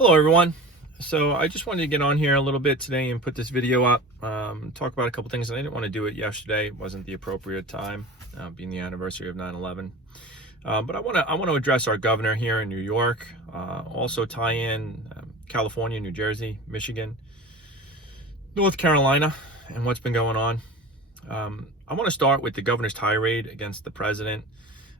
Hello everyone. So I just wanted to get on here a little bit today and put this video up, talk about a couple things. I didn't want to do it yesterday. It wasn't the appropriate time, being the anniversary of 9/11. But I want to address our governor here in New York, also tie in California, New Jersey, Michigan, North Carolina, and what's been going on. I want to start with the governor's tirade against the president,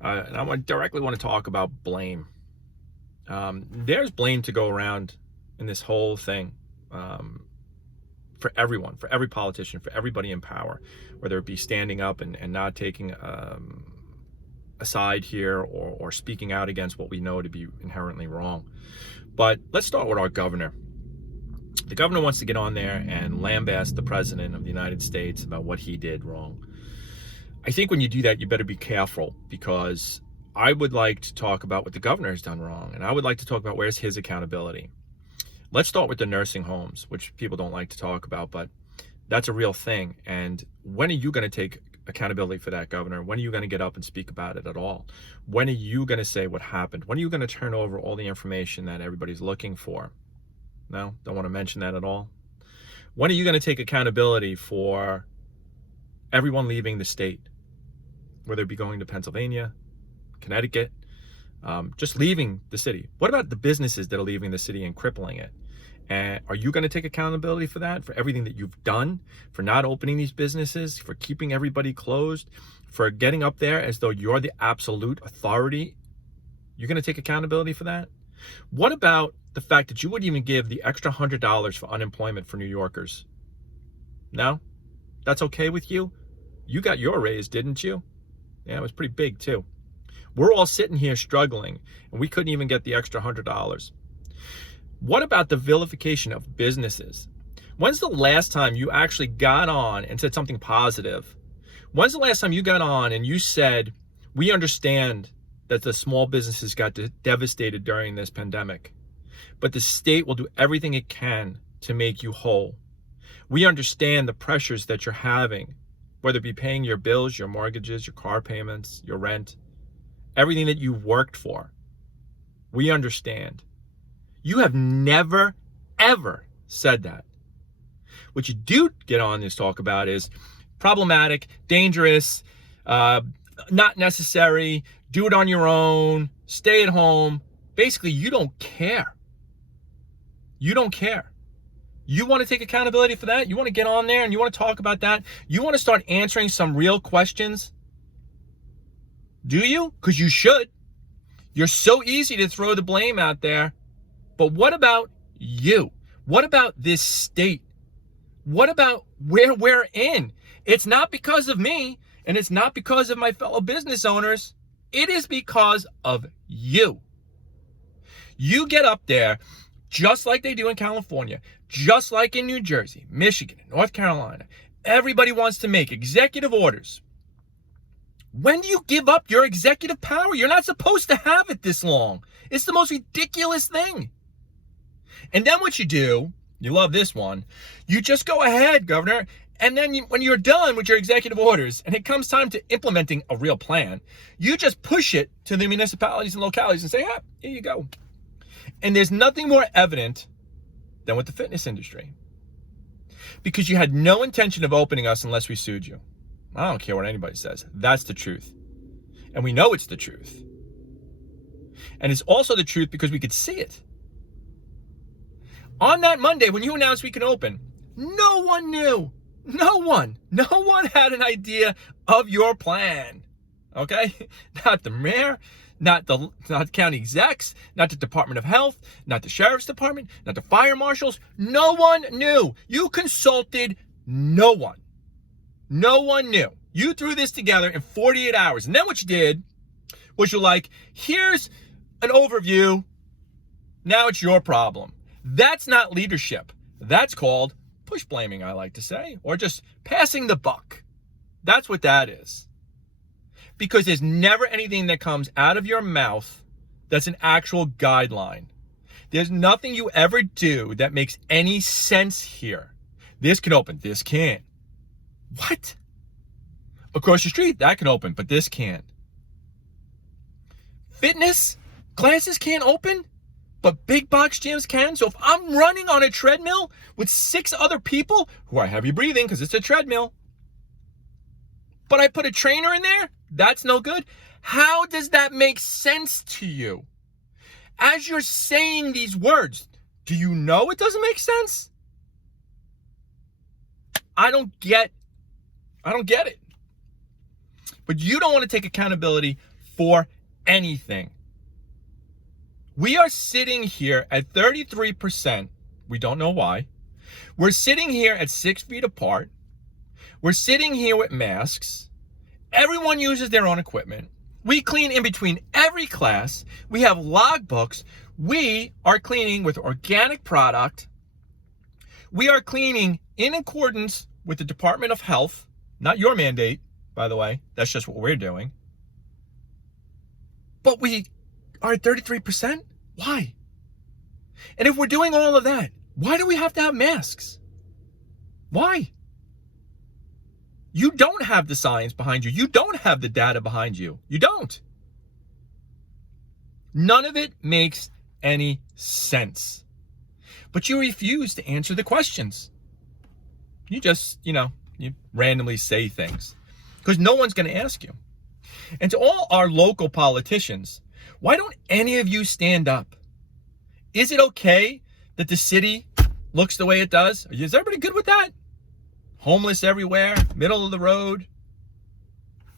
and I directly want to talk about blame. There's blame to go around in this whole thing, for everyone, for every politician, for everybody in power, whether it be standing up and not taking a side here or speaking out against what we know to be inherently wrong. But let's start with our governor. The governor wants to get on there and lambaste the president of the United States about what he did wrong. I think when you do that, you better be careful, because I would like to talk about what the governor has done wrong, and I would like to talk about where's his accountability. Let's start with the nursing homes, which people don't like to talk about, but that's a real thing. And when are you going to take accountability for that, governor? When are you going to get up and speak about it at all? When are you going to say what happened? When are you going to turn over all the information that everybody's looking for? No, don't want to mention that at all. When are you going to take accountability for everyone leaving the state, whether it be going to Pennsylvania, Connecticut, just leaving the city? What about the businesses that are leaving the city and crippling it? And are you going to take accountability for that, for everything that you've done, for not opening these businesses, for keeping everybody closed, for getting up there as though you're the absolute authority? You're going to take accountability for that? What about the fact that you wouldn't even give the extra $100 for unemployment for New Yorkers? No? That's okay with you? You got your raise, didn't you? Yeah, it was pretty big too. We're all sitting here struggling, and we couldn't even get the extra $100. What about the vilification of businesses? When's the last time you actually got on and said something positive? When's the last time you got on and you said, we understand that the small businesses got devastated during this pandemic, but the state will do everything it can to make you whole. We understand the pressures that you're having, whether it be paying your bills, your mortgages, your car payments, your rent, everything that you've worked for. We understand. You have never, ever said that. What you do get on this talk about is problematic, dangerous, not necessary, do it on your own, stay at home. Basically, you don't care. You don't care. You want to take accountability for that? You want to get on there and you want to talk about that? You want to start answering some real questions? Do you? Because you should. You're so easy to throw the blame out there. But what about you? What about this state? What about where we're in? It's not because of me, and it's not because of my fellow business owners. It is because of you. You get up there, just like they do in California, just like in New Jersey, Michigan, and North Carolina. Everybody wants to make executive orders. When do you give up your executive power? You're not supposed to have it this long. It's the most ridiculous thing. And then what you do, you love this one, you just go ahead, governor, and then when you're done with your executive orders and it comes time to implementing a real plan, you just push it to the municipalities and localities and say, here you go. And there's nothing more evident than with the fitness industry. Because you had no intention of opening us unless we sued you. I don't care what anybody says. That's the truth. And we know it's the truth. And it's also the truth because we could see it. On that Monday, when you announced we can open, no one knew. No one had an idea of your plan. Okay? Not the mayor, not the county execs, not the Department of Health, not the Sheriff's Department, not the fire marshals. No one knew. You consulted no one. No one knew. You threw this together in 48 hours. And then what you did was you're like, here's an overview. Now it's your problem. That's not leadership. That's called push blaming, I like to say, or just passing the buck. That's what that is. Because there's never anything that comes out of your mouth that's an actual guideline. There's nothing you ever do that makes any sense here. This can open, this can't. What? Across the street, that can open, but this can't. Fitness classes can't open, but big box gyms can. So if I'm running on a treadmill with 6 other people who are heavy breathing because it's a treadmill, but I put a trainer in there, that's no good. How does that make sense to you? As you're saying these words, do you know it doesn't make sense? I don't get it. But you don't want to take accountability for anything. We are sitting here at 33%. We don't know why. We're sitting here at 6 feet apart. We're sitting here with masks. Everyone uses their own equipment. We clean in between every class. We have logbooks. We are cleaning with organic product. We are cleaning in accordance with the Department of Health, not your mandate, by the way. That's just what we're doing. But we are at 33%? Why? And if we're doing all of that, why do we have to have masks? Why? You don't have the science behind you. You don't have the data behind you. You don't. None of it makes any sense. But you refuse to answer the questions. You just, you randomly say things because no one's going to ask you. And to all our local politicians, why don't any of you stand up? Is it okay that the city looks the way it does? Is everybody good with that? Homeless everywhere, middle of the road,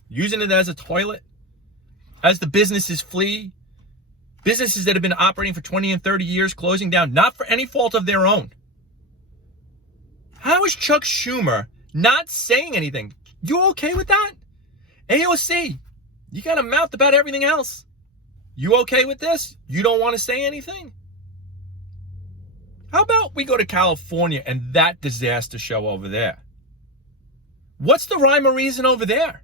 using it as a toilet, as the businesses flee, businesses that have been operating for 20 and 30 years closing down, not for any fault of their own. How is Chuck Schumer not saying anything? You okay with that? AOC, you got a mouth about everything else. You okay with this? You don't want to say anything? How about we go to California and that disaster show over there? What's the rhyme or reason over there?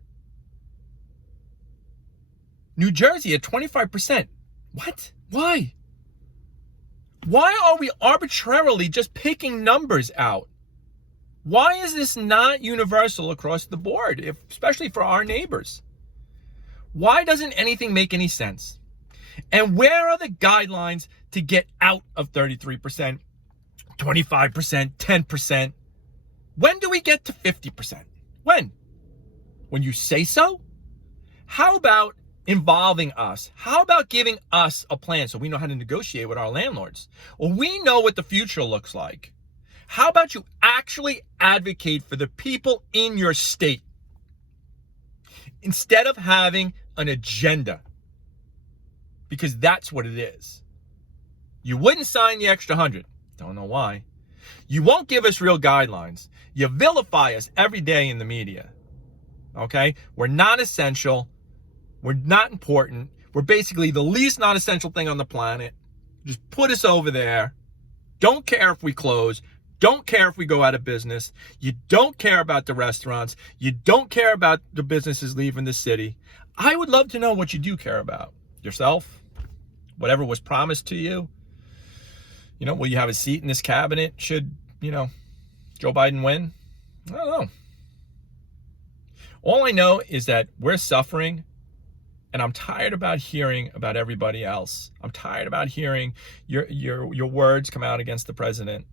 New Jersey at 25%. What? Why? Why are we arbitrarily just picking numbers out? Why is this not universal across the board, especially for our neighbors? Why doesn't anything make any sense? And where are the guidelines to get out of 33%, 25%, 10%? When do we get to 50%? When? When you say so? How about involving us? How about giving us a plan so we know how to negotiate with our landlords? Well, we know what the future looks like. How about you actually advocate for the people in your state instead of having an agenda? Because that's what it is. You wouldn't sign the extra 100. Don't know why. You won't give us real guidelines. You vilify us every day in the media. Okay? We're not essential. We're not important. We're basically the least not essential thing on the planet. Just put us over there. Don't care if we close. Don't care if we go out of business. You don't care about the restaurants. You don't care about the businesses leaving the city. I would love to know what you do care about. Yourself? Whatever was promised to you? Will you have a seat in this cabinet should, Joe Biden win? I don't know. All I know is that we're suffering, and I'm tired about hearing about everybody else. I'm tired about hearing your words come out against the president.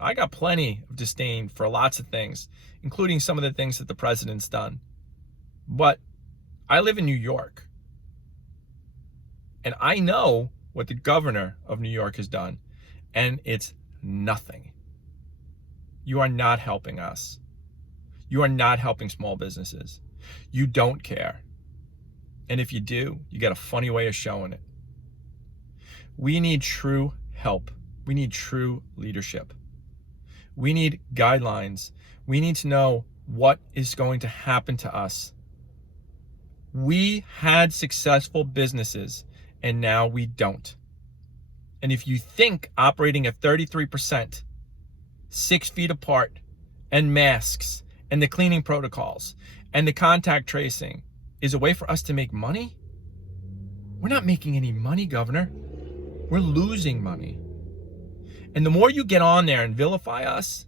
I got plenty of disdain for lots of things, including some of the things that the president's done. But I live in New York, and I know what the governor of New York has done, and it's nothing. You are not helping us. You are not helping small businesses. You don't care. And if you do, you got a funny way of showing it. We need true help. We need true leadership. We need guidelines. We need to know what is going to happen to us. We had successful businesses, and now we don't. And if you think operating at 33%, 6 feet apart, and masks, and the cleaning protocols, and the contact tracing is a way for us to make money, we're not making any money, Governor. We're losing money. And the more you get on there and vilify us,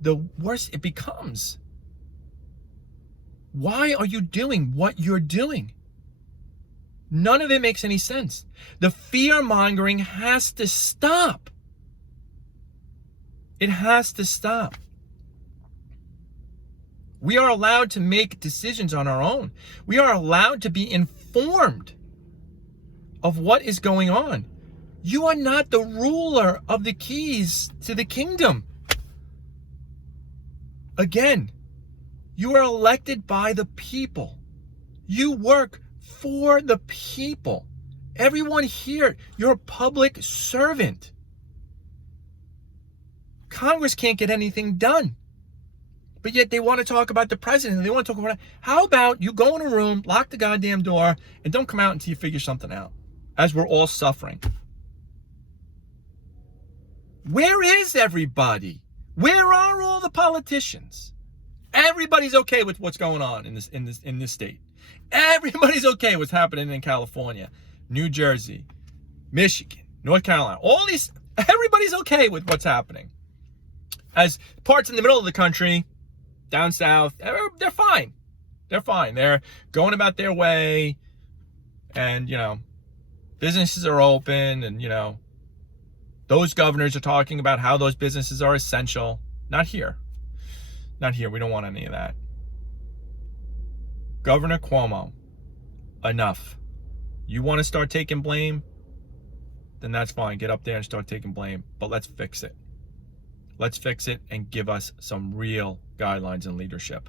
the worse it becomes. Why are you doing what you're doing? None of it makes any sense. The fear-mongering has to stop. It has to stop. We are allowed to make decisions on our own. We are allowed to be informed of what is going on. You are not the ruler of the keys to the kingdom. Again, you are elected by the people. You work for the people. Everyone here, you're a public servant. Congress can't get anything done. But yet they want to talk about the president. They want to talk about, how about you go in a room, lock the goddamn door, and don't come out until you figure something out, as we're all suffering. Where is everybody? Where are all the politicians? Everybody's okay with what's going on in this state. Everybody's okay with what's happening in California, New Jersey, Michigan, North Carolina. All these, everybody's okay with what's happening. As parts in the middle of the country, down south, they're fine. They're fine. They're going about their way, and, businesses are open, and, those governors are talking about how those businesses are essential. Not here. Not here. We don't want any of that. Governor Cuomo, enough. You want to start taking blame? Then that's fine. Get up there and start taking blame. But let's fix it. Let's fix it and give us some real guidelines and leadership.